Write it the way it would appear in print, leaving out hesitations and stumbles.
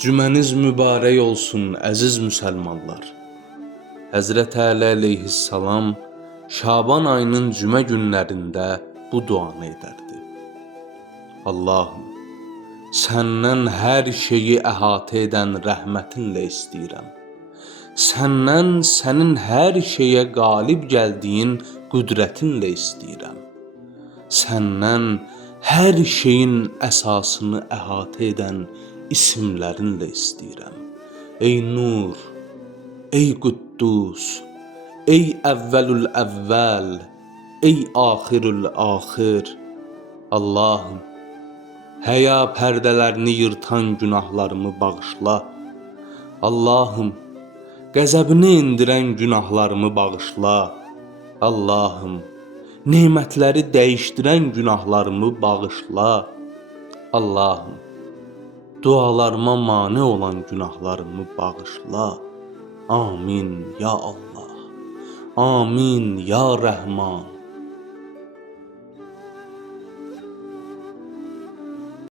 Cümeniz mübarək olsun əziz müsəlmanlar. Həzrət Əli əleyhissalam Şaban ayının cümə günlərində bu duanı edərdi. Allahım, səndən hər şeyi əhatə edən rəhmətinlə istəyirəm. Səndən sənin hər şeyə qalib gəldiyin qüdrətinlə istəyirəm. Səndən hər şeyin əsasını əhatə edən isimlərinlə istəyirəm. Ey Nur, ey Quddus, ey Əvvəlül Əvvəl, ey Axirül Axir. Allahım, həya pərdələrini yırtan günahlarımı bağışla. Allahım, qəzəbini indirən günahlarımı bağışla. Allahım, nemətləri dəyişdirən günahlarımı bağışla. Allahım, dualarıma mane olan günahlarımı bağışla. Amin ya Allah. Amin ya Rəhman.